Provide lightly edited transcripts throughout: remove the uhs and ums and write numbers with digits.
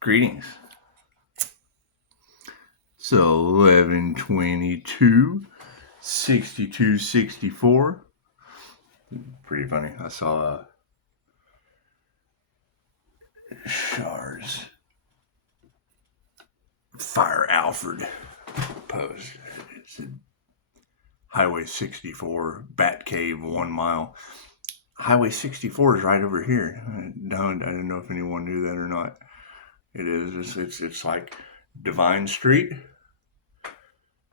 Greetings. It's 11/22, 62/64. Pretty funny. I saw Shar's Fire Alfred post. It said Highway 64, Bat Cave, 1 mile. Highway 64 is right over here. I didn't know if anyone knew that or not. It is. It's like Divine Street,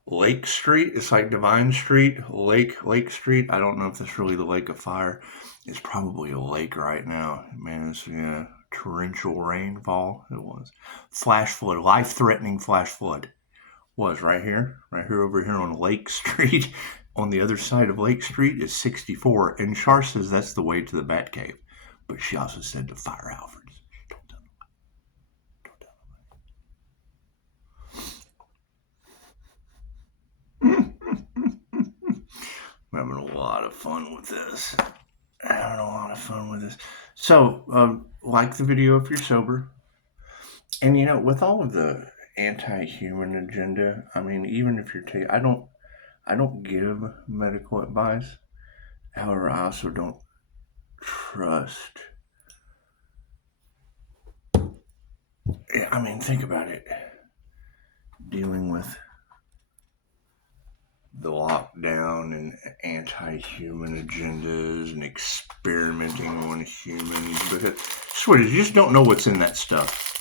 Lake Street. It's like Divine Street, Lake Street. I don't know if that's really the Lake of Fire. It's probably a lake right now. Man, it's torrential rainfall. It was flash flood, life-threatening flash flood. Was right here over here on Lake Street. On the other side of Lake Street is 64, and Char says that's the way to the Bat Cave. But she also said to Fire Alfred. I'm having a lot of fun with this. So, like the video if you're sober. And with all of the anti-human agenda, I mean, even if you're I don't give medical advice. However, I also don't trust. I mean, think about it. Dealing with the lockdown and anti-human agendas and experimenting on humans. Because you just don't know what's in that stuff.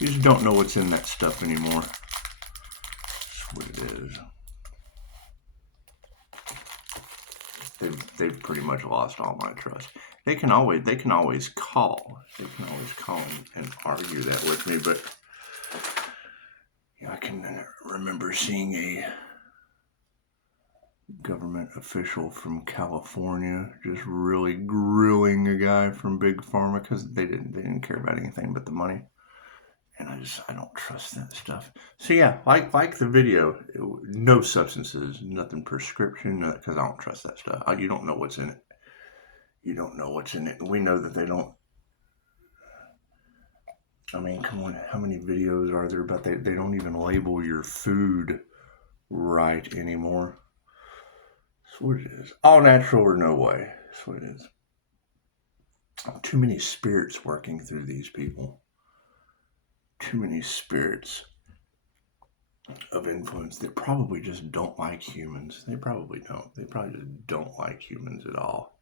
You just don't know what's in that stuff anymore. That's what it is. They've pretty much lost all my trust. They can always call. They can always call and argue that with me, but I can remember seeing a government official from California just really grilling a guy from Big Pharma because they didn't care about anything but the money. And I don't trust that stuff. So yeah, like the video, no substances, nothing prescription, because I don't trust that stuff. You don't know what's in it. You don't know what's in it. We know that they don't. I mean, come on, how many videos are there about they don't even label your food right anymore? That's what it is. All natural or no way. That's what it is. Too many spirits working through these people. Too many spirits of influence that probably just don't like humans. They probably don't. They probably just don't like humans at all.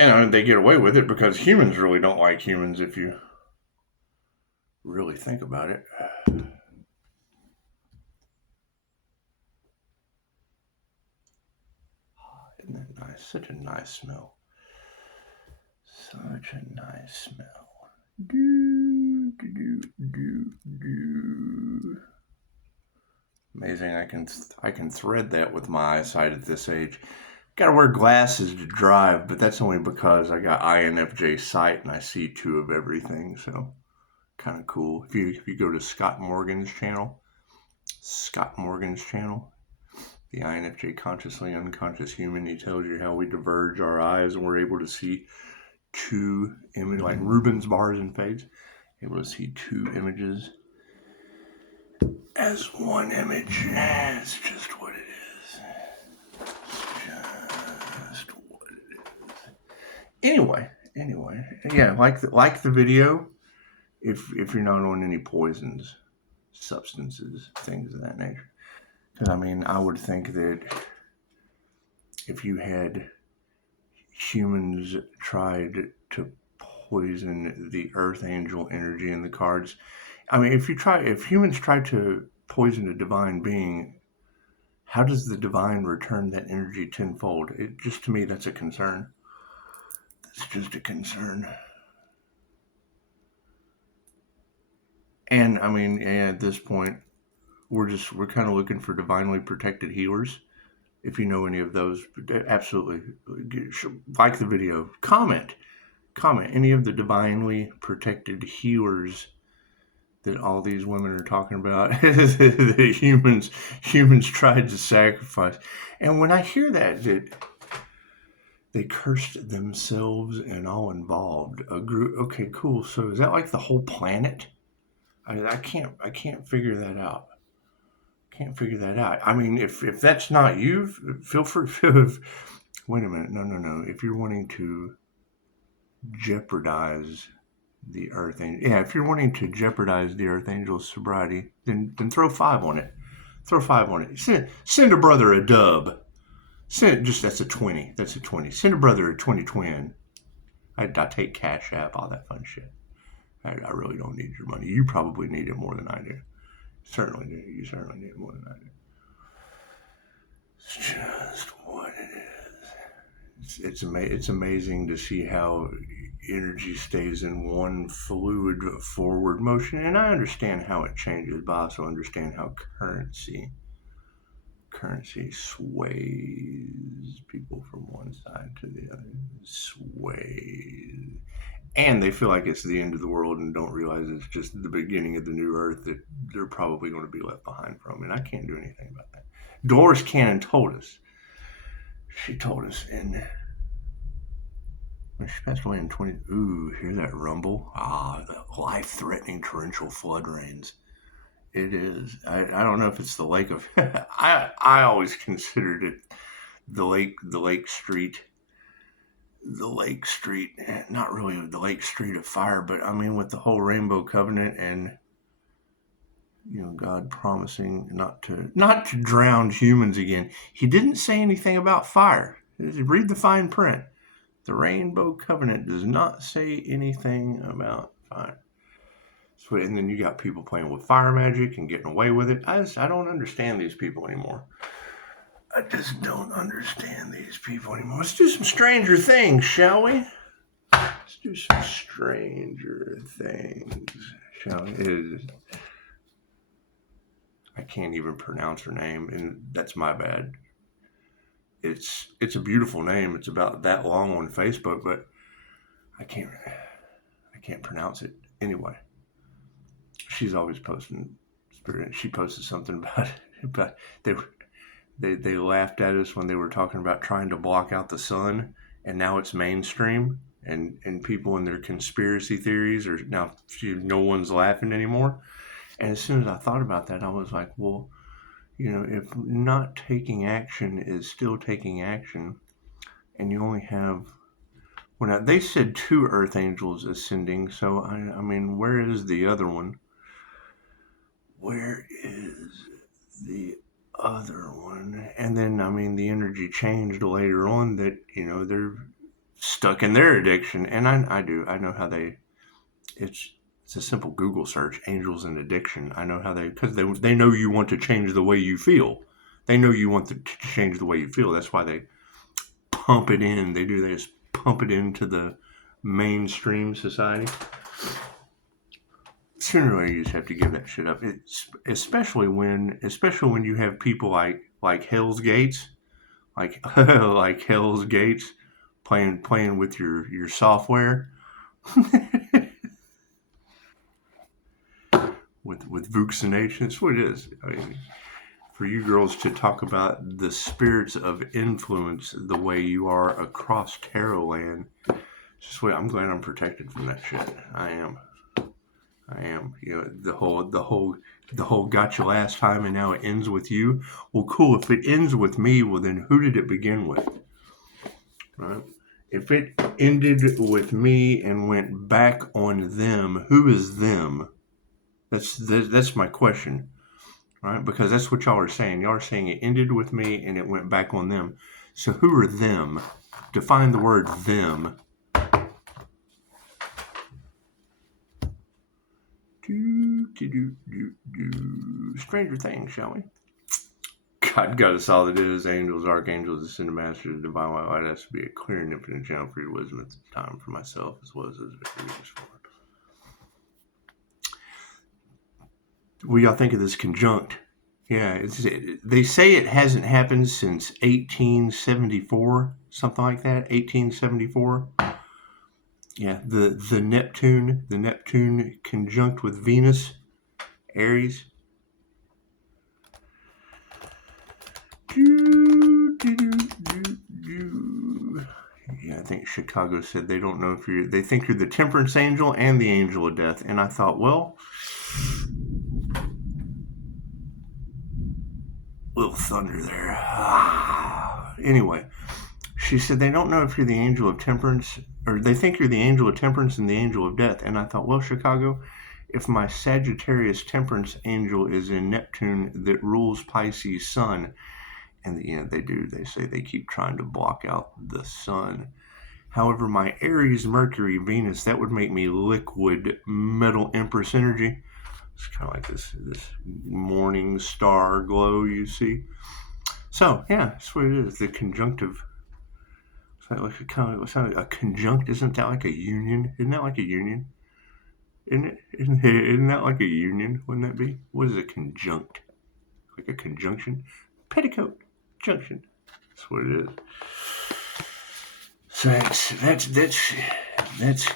And they get away with it because humans really don't like humans if you really think about it. Isn't that nice? Such a nice smell. Such a nice smell. Amazing. I can thread that with my eyesight at this age. Gotta wear glasses to drive, but that's only because I got INFJ sight and I see 2 of everything, so kind of cool. If you go to Scott Morgan's channel, the INFJ Consciously Unconscious Human, he tells you how we diverge our eyes and we're able to see 2 images, like Rubens bars and fades, able to see 2 images as 1 image. It's just what it is. Just what it is. Anyway, yeah, like the video. If you're not on any poisons, substances, things of that nature, because I mean, I would think that if you had humans tried to poison the Earth Angel energy in the cards. I mean, if humans try to poison a divine being, how does the divine return that energy tenfold? To me, that's a concern. That's just a concern. And I mean, at this point, we're kind of looking for divinely protected healers. If you know any of those, absolutely like the video. Comment any of the divinely protected healers that all these women are talking about that humans tried to sacrifice. And when I hear that They cursed themselves and all involved. A group. Okay, cool. So is that like the whole planet? I can't figure that out. Can't figure that out. I mean, if that's not you, feel free. Wait a minute. No. If you're wanting to jeopardize the Earth Angel, yeah, if you're wanting to jeopardize the Earth Angel's sobriety, then throw 5 on it. Throw 5 on it. Send a brother a dub. That's a 20. That's a 20. Send a brother a 20 twin. I take Cash App, all that fun shit. I really don't need your money. You probably need it more than I do. Certainly do. You certainly need it more than I do. It's just what it is. It's amazing to see how energy stays in one fluid forward motion, and I understand how it changes, but I also understand how currency sways people from one side to the other. Sways. And they feel like it's the end of the world and don't realize it's just the beginning of the new earth that they're probably going to be left behind from. And I can't do anything about that. Dolores Cannon told us. She told us in... She passed away in 20... Ooh, hear that rumble? Ah, the life-threatening torrential flood rains. It is. I don't know if it's the lake of... I always considered it the Lake Street, not really the Lake Street of fire, but I mean with the whole Rainbow Covenant and God promising not to drown humans again. He didn't say anything about fire. Read the fine print. The Rainbow Covenant does not say anything about fire. So, and then you got people playing with fire magic and getting away with it. I don't understand these people anymore. I just don't understand these people anymore. Let's do some stranger things, shall we? Let's do some stranger things, shall we? I can't even pronounce her name, and that's my bad. It's a beautiful name. It's about that long on Facebook, but I can't pronounce it. Anyway, she's always posting spirit. She posted something about it, but they laughed at us when they were talking about trying to block out the sun, and now it's mainstream, and people in their conspiracy theories are now, no one's laughing anymore. And as soon as I thought about that, I was like, well, if not taking action is still taking action, and you only have, now they said 2 earth angels ascending, so I mean, where is the other one? Where is the other one? And then, I mean, the energy changed later on that, they're stuck in their addiction. And I know how it's a simple Google search, angels and addiction. I know how because they know you want to change the way you feel. They know you want to change the way you feel. That's why they pump it in. They just pump it into the mainstream society. Sooner or later, you just have to give that shit up. It's especially when you have people like Hell's Gates, like Hell's Gates, playing with your software, with vaccination. That's what it is. I mean, for you girls to talk about the spirits of influence the way you are across tarot land, just wait. I'm glad I'm protected from that shit. I am. The whole got you last time and now it ends with you. Well, cool. If it ends with me, well then who did it begin with? Right? If it ended with me and went back on them, who is them? That's my question, right? Because that's what y'all are saying. Y'all are saying it ended with me and it went back on them. So who are them? Define the word them. Stranger things, shall we? God got us all that is, angels, archangels, ascended masters, divine light has to be a clear and infinite channel for your wisdom at the time for myself as well as those victories for. What do y'all think of this conjunct? Yeah, they say it hasn't happened since 1874, something like that. 1874. Yeah, the Neptune conjunct with Venus, Aries. think Chicago said they don't know if they think you're the temperance angel and the angel of death. And I thought, well, little thunder there. Anyway, she said they don't know if you're the angel of temperance, or they think you're the angel of temperance and the angel of death. And I thought, well, Chicago, if my Sagittarius temperance angel is in Neptune that rules Pisces sun, and they say they keep trying to block out the sun. However, my Aries, Mercury, Venus, that would make me liquid metal Empress energy. It's kind of like this morning star glow you see. So yeah, that's what it is. The conjunctive. It's like a kind of a conjunct. Isn't that like a union? Isn't that like a union? Isn't that like a union? Wouldn't that be? What is a conjunct? Like a conjunction? Petticoat junction. That's what it is. So that's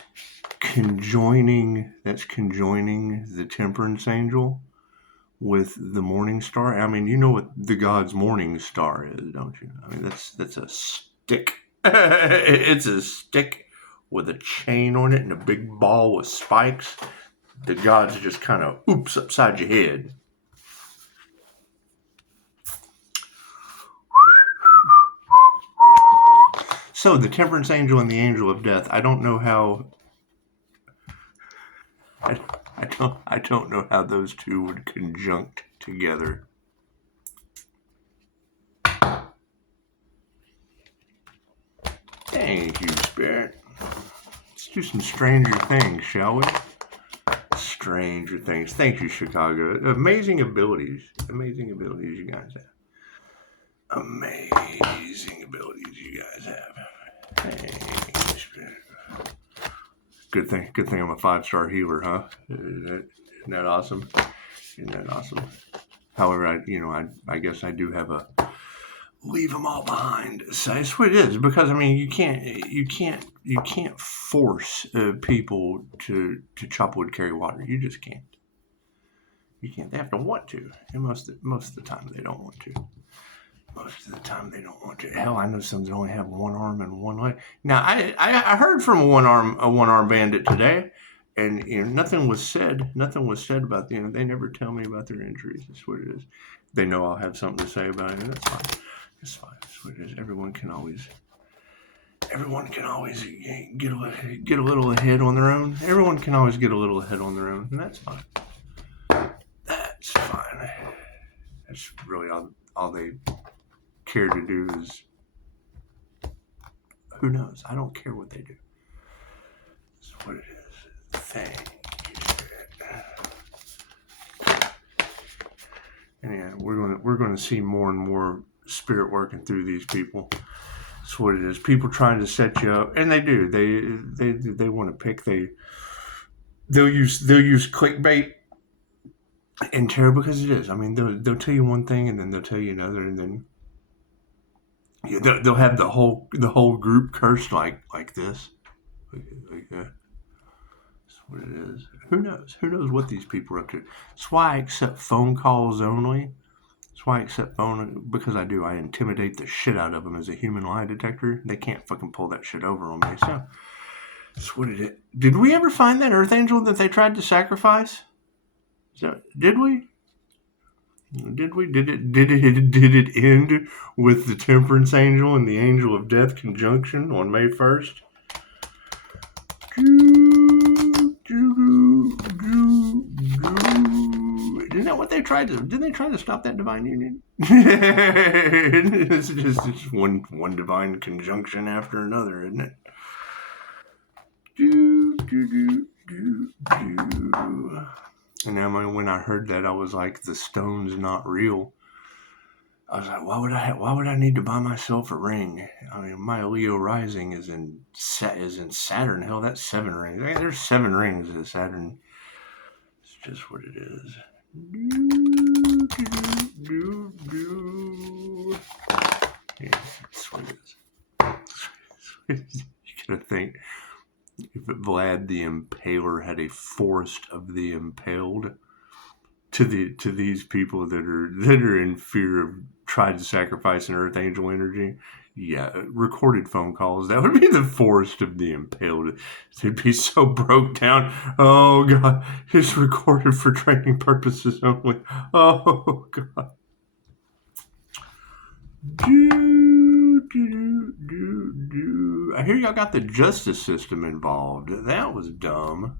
conjoining. That's conjoining the temperance angel with the morning star. I mean, you know what the god's morning star is, don't you? I mean, that's a stick. It's a stick with a chain on it and a big ball with spikes. The gods just kind of oops upside your head. So the temperance angel and the angel of death. I don't know how. I don't know how those two would conjunct together. Thank you, Spirit. Let's do some stranger things, shall we? Stranger things. Thank you, Chicago. Amazing abilities. Amazing abilities you guys have. Amazing abilities you guys have. Thank you, Spirit. Good thing I'm a 5-star healer, huh? Isn't that awesome? Isn't that awesome? However, I guess I do have a leave them all behind. So that's what it is, because I mean, you can't force people to chop wood, carry water. You just can't. You can't. They have to want to, and most of the time they don't want to. Most of the time they don't want to. Hell, I know some that only have one arm and one leg. Now, I heard from a one arm bandit today, and nothing was said. Nothing was said about they never tell me about their injuries. That's what it is. They know I'll have something to say about it, and that's fine. It's fine. That's what it is. Everyone can always get a little ahead on their own. Everyone can always get a little ahead on their own, and that's fine. That's fine. That's really all they care to do is, who knows? I don't care what they do. That's what it is. Thank you. And yeah, we're going to see more and more spirit working through these people. That's what it is. People trying to set you up, and they do. They want to pick. They'll use clickbait and terror, because it is. I mean, they'll tell you one thing and then they'll tell you another, and then they'll have the whole group cursed like this, like that. That's what it is. Who knows? Who knows what these people are up to? That's why I accept phone calls only. That's why I accept phone, because I intimidate the shit out of them as a human lie detector. They can't fucking pull that shit over on me. So that's what it is. Did we ever find that Earth Angel that they tried to sacrifice? So, did we? Did it end with the Temperance Angel and the Angel of Death conjunction on May 1st? Isn't that what they tried to? Didn't they try to stop that divine union? It's just one divine conjunction after another, isn't it? And then when I heard that, I was like, the stone's not real. I was like, why would I need to buy myself a ring? I mean, my Leo rising is in Saturn. Hell, that's 7 rings. There's 7 rings in Saturn. It's just what it is. Yeah, that's what it is. You gotta think, if Vlad the Impaler had a forest of the impaled to these people that are in fear of tried to sacrifice an Earth Angel energy. Yeah, recorded phone calls. That would be the forest of the impaled. They'd be so broke down. Oh, God. It's recorded for training purposes only. Oh, God. I hear y'all got the justice system involved. That was dumb.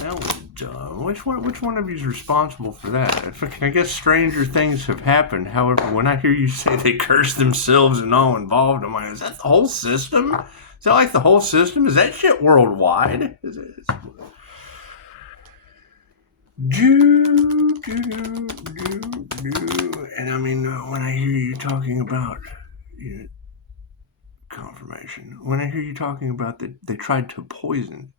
That was dumb. Which one of you is responsible for that? I guess stranger things have happened. However, when I hear you say they curse themselves and all involved, I'm like, is that the whole system? Is that like the whole system? Is that shit worldwide? And I mean, when I hear you talking about confirmation, when I hear you talking about that they tried to poison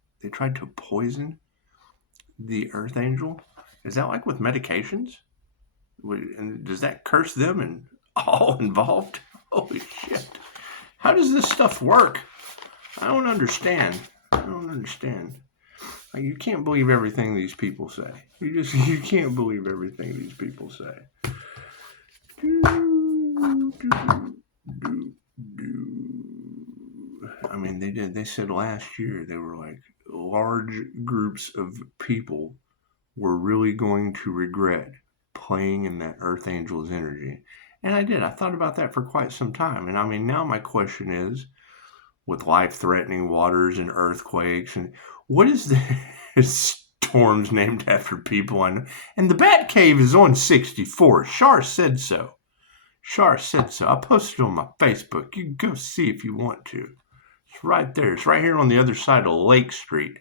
the Earth Angel, is that like with medications? And does that curse them and all involved? Holy shit. How does this stuff work? I don't understand. Like, you can't believe everything these people say. You can't believe everything these people say. I mean, they said last year they were like, large groups of people were really going to regret playing in that Earth Angel's energy. And I did. I thought about that for quite some time. And I mean, now my question is, with life-threatening waters and earthquakes, and what is this storms named after people I know? And the Bat Cave is on 64. Shar said so. I posted it on my Facebook. You can go see if you want to. It's right there. It's right here on the other side of Lake Street.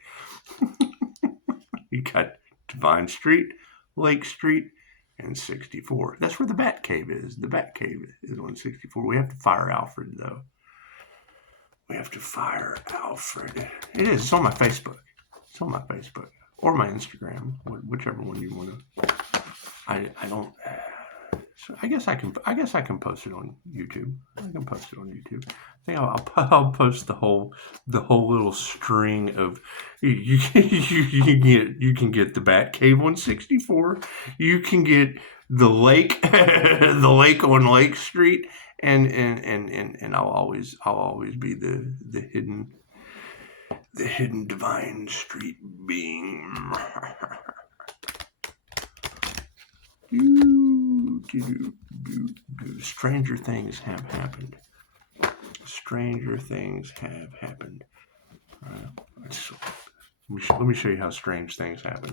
You got Divine Street, Lake Street, and 64. That's where the Bat Cave is. The Bat Cave is on 64. We have to fire Alfred, though. We have to fire Alfred. It is. It's on my Facebook. Or my Instagram. Whichever one you want to. I don't... So I guess I can post it on YouTube. I think I'll post the whole little string of you can get the Bat Cave on 64. You can get the lake the lake on Lake Street, and I'll always be the hidden divine street being. Stranger things have happened. Let me show you how strange things happen.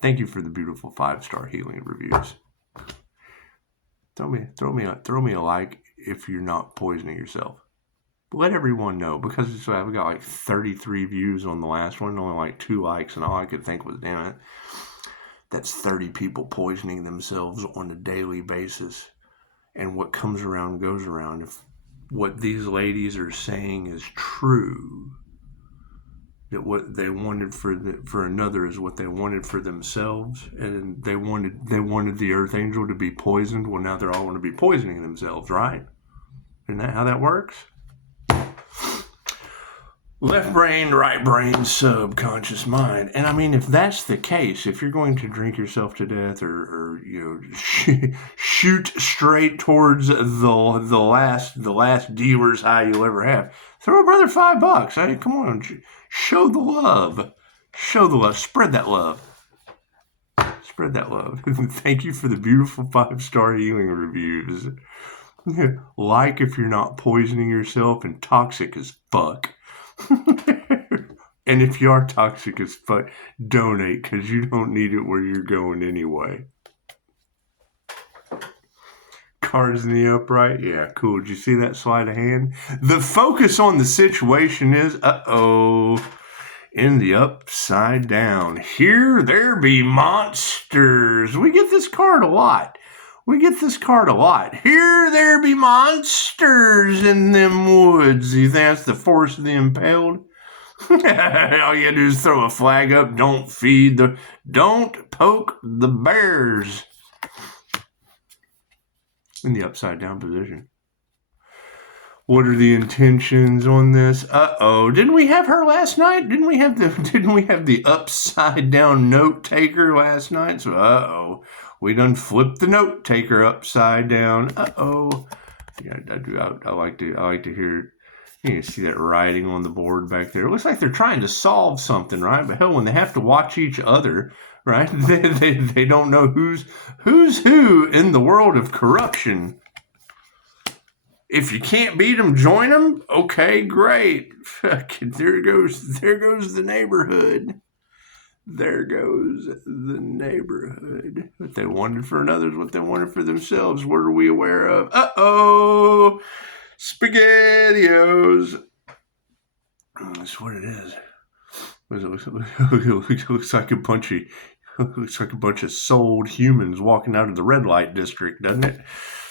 Thank you for the beautiful 5-star healing reviews. Throw me a like if you're not poisoning yourself. Let everyone know, because I've got like 33 views on the last one, only like 2 likes, and all I could think was, damn it, that's 30 people poisoning themselves on a daily basis. And what comes around goes around. If what these ladies are saying is true, that what they wanted for another is what they wanted for themselves, and they wanted the Earth Angel to be poisoned. Well, now they're all going to be poisoning themselves, right? Isn't that how that works? Left brain, right brain, subconscious mind. And I mean, if that's the case, if you're going to drink yourself to death or shoot straight towards the last dealer's high you'll ever have, throw a brother $5. Hey, come on, show the love. Spread that love. Thank you for the beautiful 5-star healing reviews. Like if you're not poisoning yourself and toxic as fuck. And if you are toxic as fuck, donate, because you don't need it where you're going anyway. Cards in the upright. Yeah, cool. Did you see that sleight of hand? The focus on the situation is, in the upside down. Here there be monsters. We get this card a lot. Here there be monsters in them woods. You think that's the force of the impaled? All you gotta do is throw a flag up. Don't poke the bears. In the upside down position. What are the intentions on this? Uh-oh. Didn't we have her last night? Didn't we have the upside down note taker last night? So uh-oh. We done flipped the note taker upside down. Uh-oh. Yeah, I do. I like to hear it. You can see that writing on the board back there. It looks like they're trying to solve something, right? But hell, when they have to watch each other, right? They don't know who's who in the world of corruption. If you can't beat them, join them. Okay, great. There goes the neighborhood. There goes the neighborhood. What they wanted for another is what they wanted for themselves. What are we aware of? Uh-oh. SpaghettiOs. That's what it is. It looks like a bunch of sold humans walking out of the red light district, doesn't it?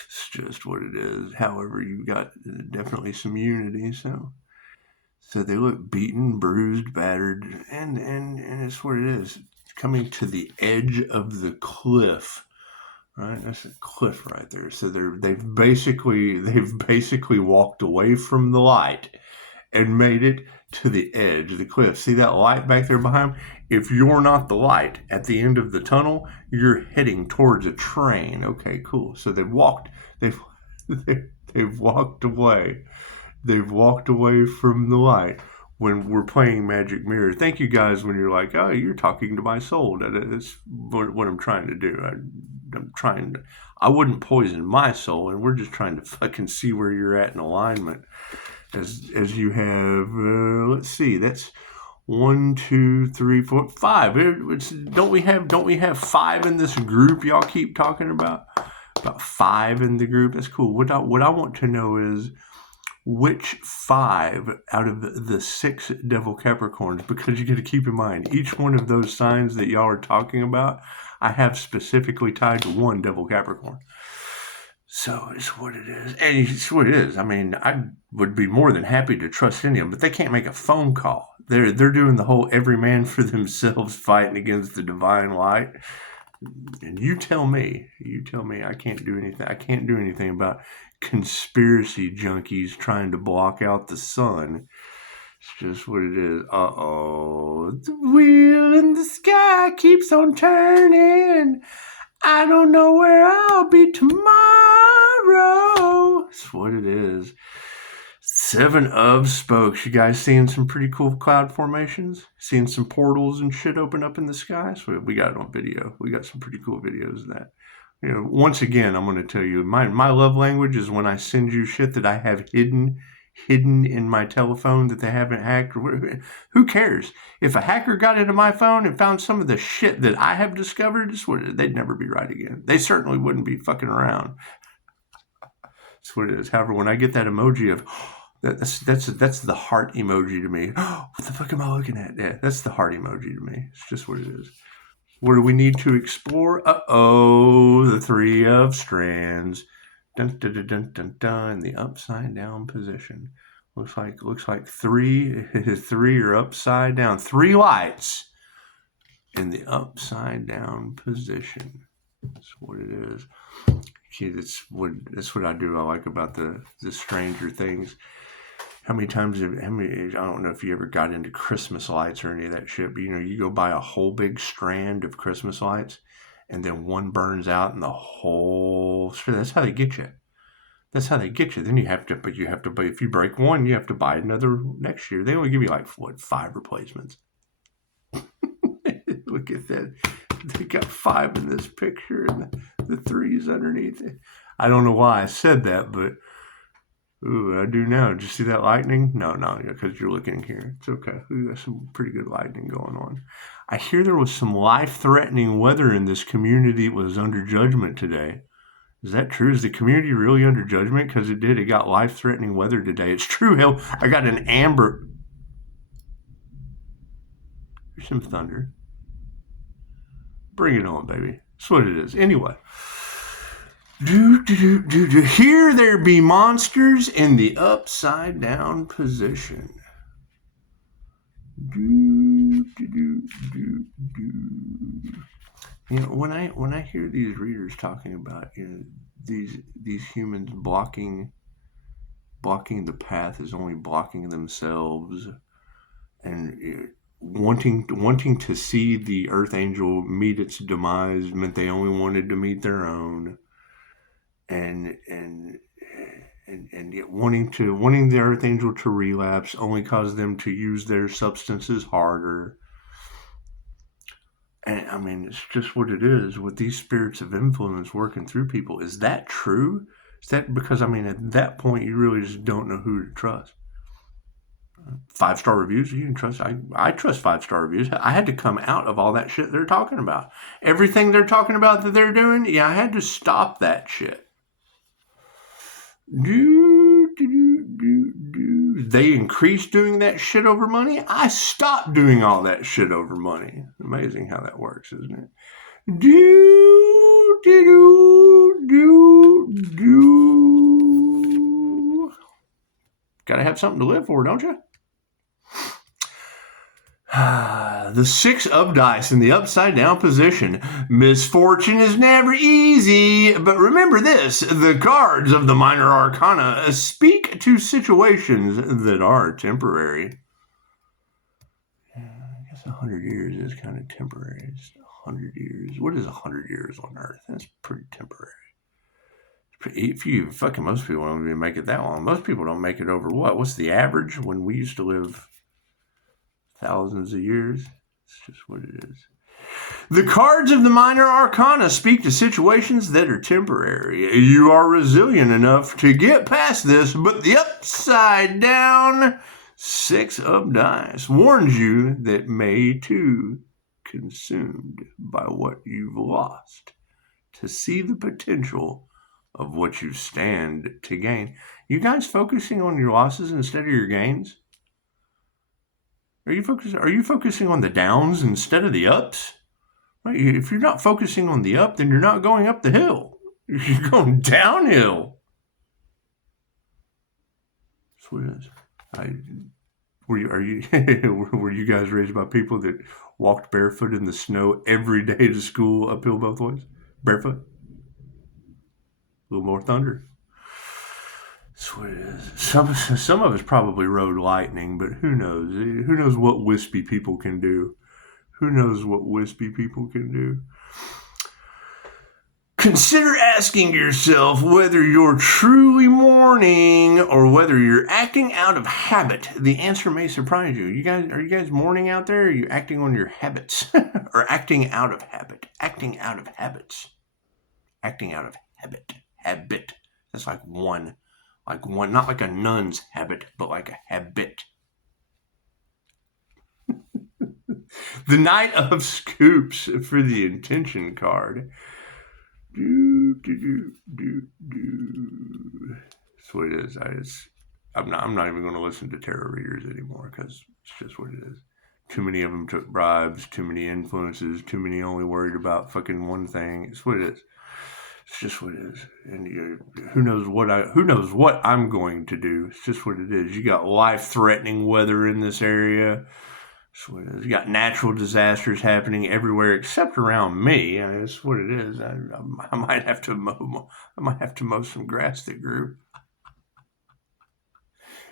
It's just what it is. However, you've got definitely some unity. So they look beaten, bruised, battered, and it's what it is. Coming to the edge of the cliff. Right, that's a cliff right there. So they've basically walked away from the light and made it to the edge of the cliff. See that light back there behind them? If you're not the light at the end of the tunnel, you're heading towards a train. Okay, cool. So they've walked away. They've walked away from the light. When we're playing Magic Mirror, thank you guys when you're like, oh, you're talking to my soul. That's what I'm trying to do. I wouldn't poison my soul, and we're just trying to fucking see where you're at in alignment. As you have, let's see, that's 1, 2, 3, 4, 5. Don't we have 5 in this group? Y'all keep talking about 5 in the group. That's cool. What I want to know is which 5 out of the 6 Devil Capricorns, because you got to keep in mind each one of those signs that y'all are talking about, I have specifically tied to one Devil Capricorn. So it's what it is. And it's what it is. I mean, I would be more than happy to trust any of them, but they can't make a phone call. They're doing the whole every man for themselves fighting against the divine light. And you tell me, I can't do anything. I can't do anything about conspiracy junkies trying to block out the sun. It's just what it is. Uh-oh. The wheel in the sky keeps on turning. I don't know where I'll be tomorrow. That's what it is. 7 of spokes. You guys seeing some pretty cool cloud formations? Seeing some portals and shit open up in the sky? So we got it on video. We got some pretty cool videos of that. You know, once again, I'm going to tell you, my love language is when I send you shit that I have hidden in my telephone that they haven't hacked. Who cares? If a hacker got into my phone and found some of the shit that I have discovered, they'd never be right again. They certainly wouldn't be fucking around. That's what it is. However, when I get that emoji of that's the heart emoji to me. What the fuck am I looking at? Yeah, that's the heart emoji to me. It's just what it is. What do we need to explore? Uh-oh, the 3 of strands. Dun, dun, dun, dun, dun, dun, in the upside down position. Looks like 3 are upside down. 3 lights in the upside down position. That's what it is. See, that's what I do. I like about the Stranger Things. I don't know if you ever got into Christmas lights or any of that shit, but you go buy a whole big strand of Christmas lights and then one burns out and the whole strand. That's how they get you. Then you have to buy, if you break one, you have to buy another next year. They only give you 5 replacements. Look at that. They got 5 in this picture and the 3's underneath it. I don't know why I said that, but ooh, I do now. Did you see that lightning? No, because you're looking here. It's okay. We got some pretty good lightning going on. I hear there was some life-threatening weather in this community. It was under judgment today. Is that true? Is the community really under judgment? Because it did. It got life-threatening weather today. It's true. Hell, I got an amber. There's some thunder. Bring it on, baby. That's what it is. Anyway. Here there be monsters in the upside down position. When I hear these readers talking about these humans blocking blocking the path is only blocking themselves, and wanting to see the Earth Angel meet its demise meant they only wanted to meet their own, and yet wanting the Earth Angel to relapse only caused them to use their substances harder. And I mean, it's just what it is with these spirits of influence working through people. Is that true? Is that because, I mean, at that point, you really just don't know who to trust. 5-star reviews, you can trust. I trust 5-star reviews. I had to come out of all that shit they're talking about. Everything they're talking about that they're doing, yeah, I had to stop that shit. They increased doing that shit over money. I stopped doing all that shit over money. Amazing how that works, isn't it? Gotta have something to live for, don't you? The 6 of dice in the upside down position. Misfortune is never easy, but remember this, the cards of the minor arcana speak to situations that are temporary. I guess 100 years is kind of temporary. It's 100 years. What is 100 years on Earth? That's pretty temporary. If you fucking, most people don't even make it that long. Most people don't make it over what? What's the average when we used to live thousands of years? It's just what it is. The cards of the minor arcana speak to situations that are temporary. You are resilient enough to get past this, but the upside down 6 of dice warns you that may too consumed by what you've lost to see the potential of what you stand to gain. You guys focusing on your losses instead of your gains? Are you focusing on the downs instead of the ups? Right? If you're not focusing on the up, then you're not going up the hill. You're going downhill. That's what it is. Were you guys raised by people that walked barefoot in the snow every day to school, uphill both ways? Barefoot? A little more thunder. That's what it is. Some of us probably rode lightning, but who knows? Who knows what wispy people can do? Who knows what wispy people can do? Consider asking yourself whether you're truly mourning or whether you're acting out of habit. The answer may surprise you. Are you guys mourning out there? Or are you acting on your habits? Or acting out of habit? Acting out of habits. Acting out of habit. Habit. That's like one, not like a nun's habit, but like a habit. The Knight of Scoops for the intention card. That's what it is. I'm not even going to listen to tarot readers anymore because it's just what it is. Too many of them took bribes, too many influences, too many only worried about fucking one thing. It's what it is. It's just what it is. And who knows what I'm going to do. It's just what it is. You got life-threatening weather in this area. It's what it is. You got natural disasters happening everywhere except around me. That's what it is. I might have to mow some grass that grew.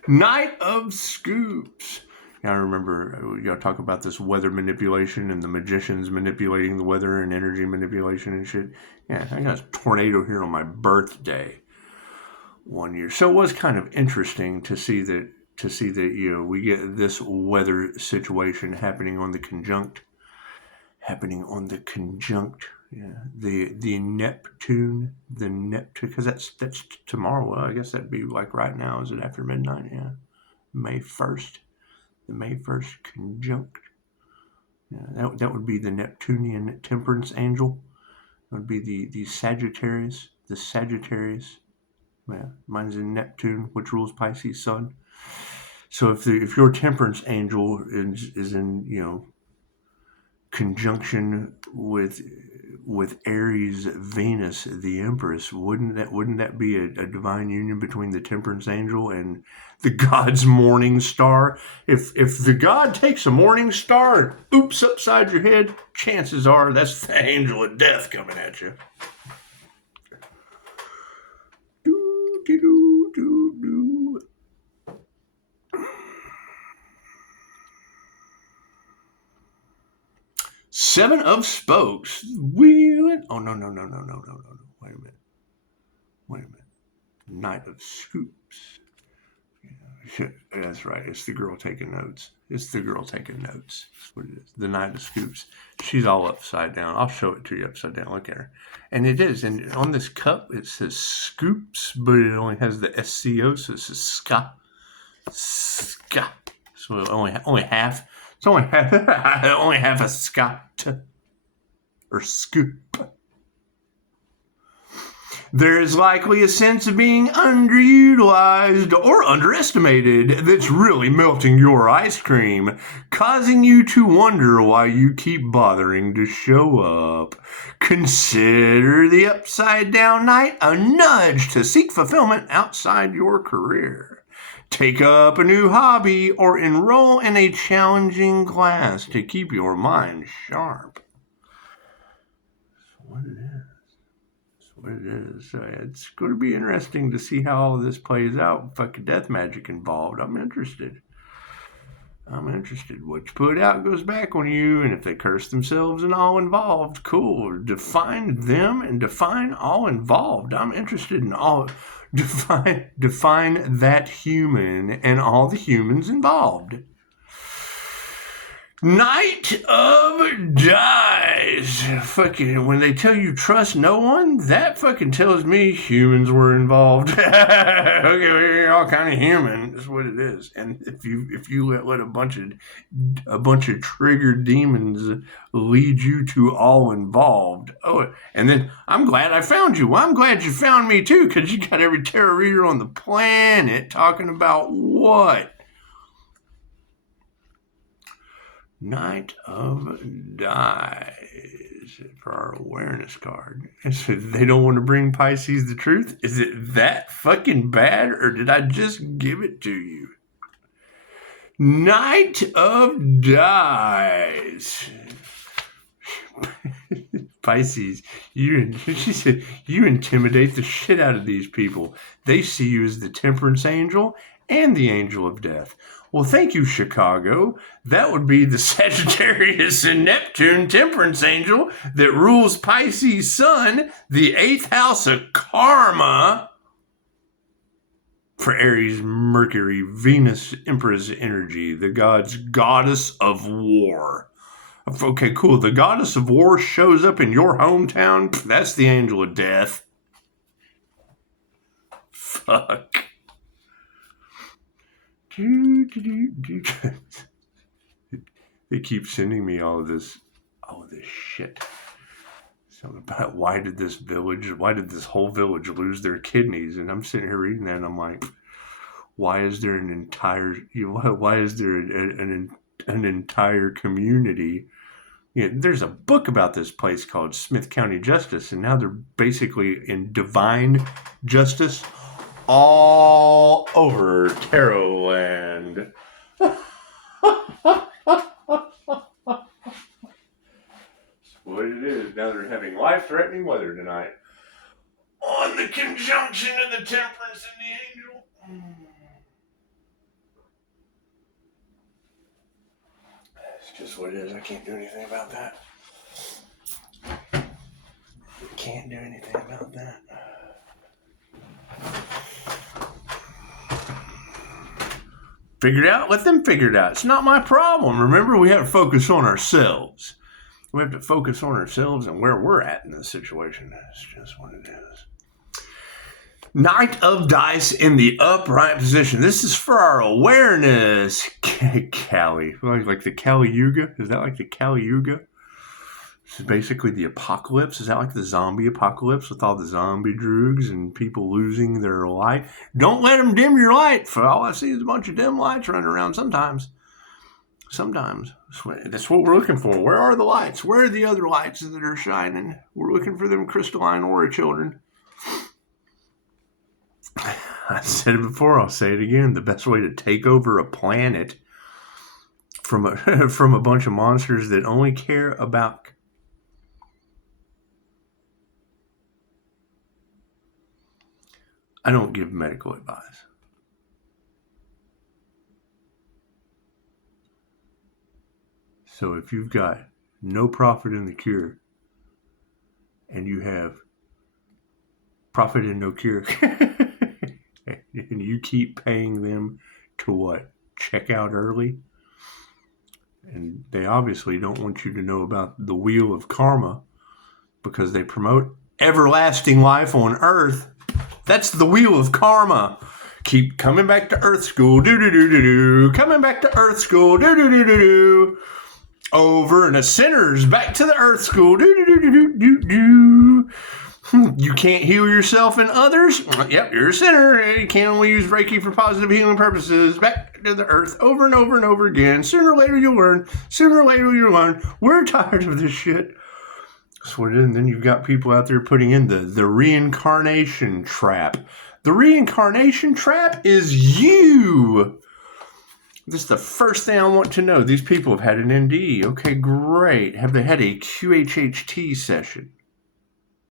Knight of Scoops. Now remember, you gotta talk about this weather manipulation and the magicians manipulating the weather and energy manipulation and shit. Yeah, I got a tornado here on my birthday one year. So it was kind of interesting to see that we get this weather situation happening on the conjunct. Yeah, the Neptune, because that's tomorrow. Well, I guess that'd be like right now. Is it after midnight? Yeah, May 1st. The May 1st conjunct. Yeah, that would be the Neptunian temperance angel. That would be the Sagittarius. The Sagittarius. Yeah, mine's in Neptune, which rules Pisces sun. So if your temperance angel is in conjunction with Aries Venus, the Empress, wouldn't that be a divine union between the temperance angel and the god's morning star? If the god takes a morning star and oops upside your head, chances are that's the angel of death coming at you. Seven of Spokes. Wheeling. Oh, no. Wait a minute. Knight of Scoops. That's right. It's the girl taking notes. That's what it is. The Knight of Scoops. She's all upside down. I'll show it to you upside down. Look at her. And it is. And on this cup, it says Scoops, but it only has the SCO, so it says Ska. Ska. So only half. It's only half a Scott or scoop. There is likely a sense of being underutilized or underestimated that's really melting your ice cream, causing you to wonder why you keep bothering to show up. Consider the upside down night a nudge to seek fulfillment outside your career. Take up a new hobby or enroll in a challenging class to keep your mind sharp. That's what it is. It's going to be interesting to see how all of this plays out. Fucking death magic involved. I'm interested. What you put out goes back on you, and if they curse themselves and all involved, cool. Define them and define all involved. I'm interested in all. Define that human and all the humans involved. Knight of Dice. Fucking, when they tell you trust no one, that fucking tells me humans were involved. Okay, we're all kind of human. That's what it is. And if you let a bunch of triggered demons lead you to all involved. Oh, and then I'm glad I found you. Well, I'm glad you found me too, because you got every tarot reader on the planet talking about what? Knight of Dice for our awareness card. And so they don't want to bring Pisces the truth? Is it that fucking bad, or did I just give it to you? Knight of Dice. Pisces, she said, you intimidate the shit out of these people. They see you as the temperance angel and the angel of death. Well, thank you, Chicago. That would be the Sagittarius and Neptune temperance angel that rules Pisces' sun, the 8th house of karma. For Aries, Mercury, Venus, Empress energy, the goddess of war. Okay, cool. The goddess of war shows up in your hometown. That's the angel of death. Fuck. They keep sending me all of this shit. Something about why did this whole village lose their kidneys? And I'm sitting here reading that, and I'm like, why is there an entire community? You know, there's a book about this place called Smith County Justice, and now they're basically in divine justice all over tarot land. That's what it is. Now they're having life-threatening weather tonight. On the conjunction of the temperance and the angel. It's just what it is. I can't do anything about that. Can't do anything about that. Figure it out, let them figure it out. It's not my problem. Remember, we have to focus on ourselves. We have to focus on ourselves and where we're at in this situation. That's just what it is. Knight of Dice in the upright position. This is for our awareness. Kali. Like the Kali Yuga? Is that like the Kali Yuga? This is basically the apocalypse. Is that like the zombie apocalypse with all the zombie droogs and people losing their light? Don't let them dim your light. For all I see is a bunch of dim lights running around sometimes. That's what we're looking for. Where are the lights? Where are the other lights that are shining? We're looking for them crystalline aura children. I said it before, I'll say it again. The best way to take over a planet from a bunch of monsters that only care about I don't give medical advice. So if you've got no profit in the cure and you have profit and no cure and you keep paying them to what? Check out early? And they obviously don't want you to know about the wheel of karma because they promote everlasting life on earth. That's the wheel of karma. Keep coming back to earth school. Do-do-do-do-do. Coming back to earth school. Do-do-do-do-do. Over and a sinner's back to the earth school. Do-do-do-do-do-do. You can't heal yourself and others? Yep, you're a sinner. You can only use Reiki for positive healing purposes. Back to the earth over and over and over again. Sooner or later you'll learn. Sooner or later you'll learn. We're tired of this shit. So then you've got people out there putting in the reincarnation trap. The reincarnation trap is you. This is the first thing I want to know. These people have had an NDE. Okay, great. Have they had a QHHT session?